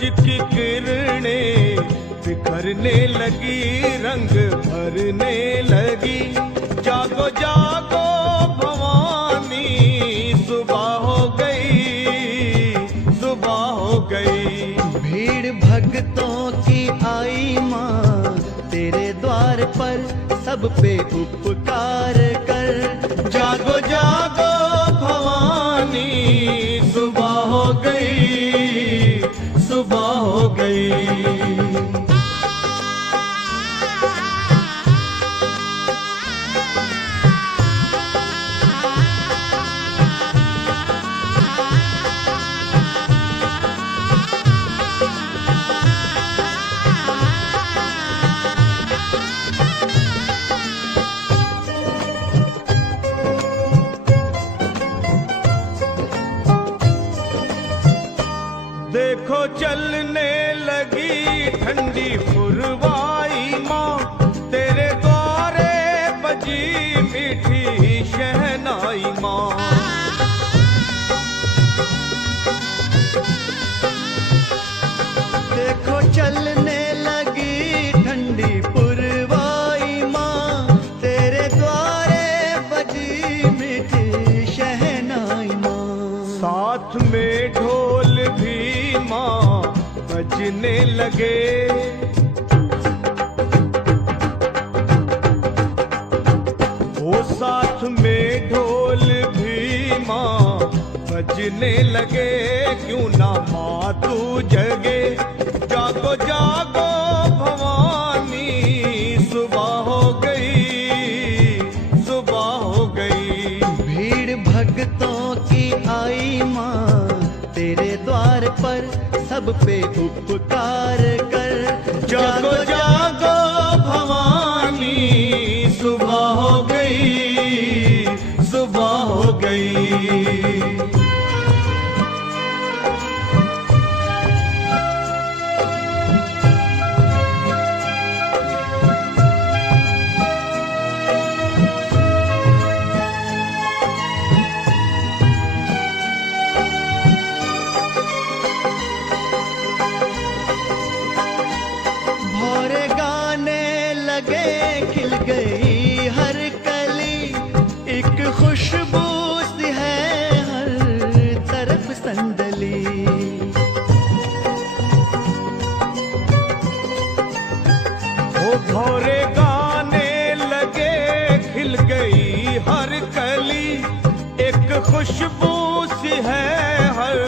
की किरणें बिखरने लगी, रंग भरने लगी। जागो जागो भवानी, सुबह हो गई, सुबह हो गई। भीड़ भक्तों की आई माँ तेरे द्वार पर, सब पे उपकार कर। जागो जागो भवानी, सुबह हो गई, सुबह हो गई। देखो चलने लगी ठंडी पुरवाई माँ, तेरे द्वारे बजी मीठी शहनाई माँ। देखो चलने लगी ठंडी पुरवाई माँ, तेरे द्वारे बजी मीठी शहनाई माँ। साथ में ढोल भी माँ बजने लगे, वो साथ में ढोल भी माँ बजने लगे। क्यों ना माँ तू जगे, जागो जागो भवानी, सुबह हो गई, सुबह हो गई। भीड़ भक्तों की आई माँ तेरे द्वार पर, सब पे उपकार कर। जागो जागो भवानी, सुबह हो गई, सुबह हो गई। भौरे गाने लगे, खिल गई हर कली, एक खुशबू सी है हर तरफ संदली। ओ भौरे गाने लगे, खिल गई हर कली, एक खुशबू सी है हर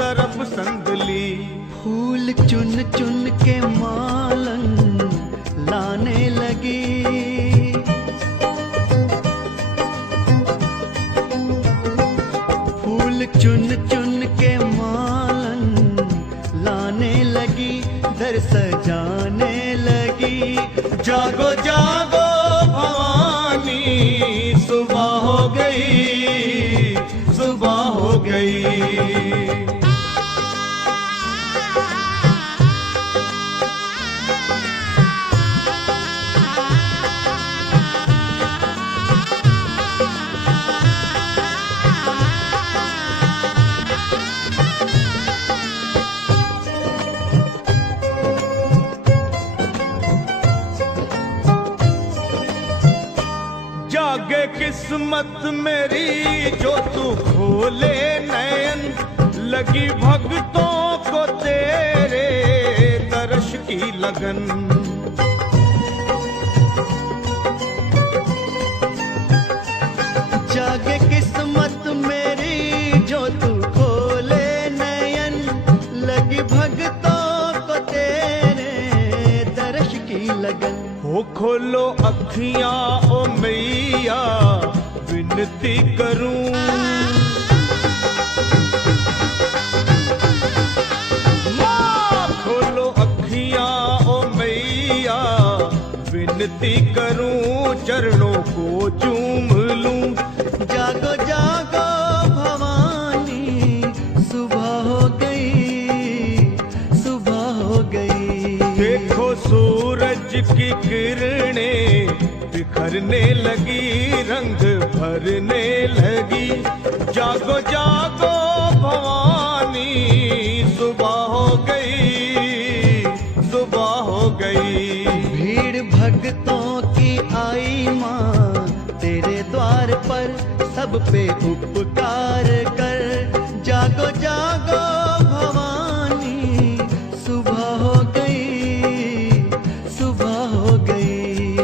तरफ संदली। फूल चुन चुन के मालन लाने लगी, फूल चुन चुन के मालन लाने लगी, दर सजाने लगी। जागो जागो भवानी, सुबह हो गई, सुबह हो गई। जागे किस्मत मेरी जो तू खोले नयन, लगी भक्तों को तेरे दर्श की लगन। जागे किस्मत मेरी जो तू खोले नयन, लगी भक्तों को तेरे दर्श की लगन। हो खोलो अखियां ओ मैया, विनती करूं, माँ खोलो अखियां ओ मैया, विनती करूं, चरणों को चूम लूं। जागो जागो भवानी, सुबह हो गई, सुबह हो गई। देखो सूरज की किरणें बिखरने लगी, रंग भरने लगी। जागो जागो भवानी, सुबह हो गई, भक्तों की आई माँ तेरे द्वार पर, सब पे उपकार कर। जागो जागो भवानी, सुबह हो गई, सुबह हो गई।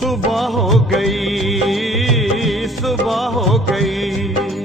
सुबह हो गई, सुबह हो गई।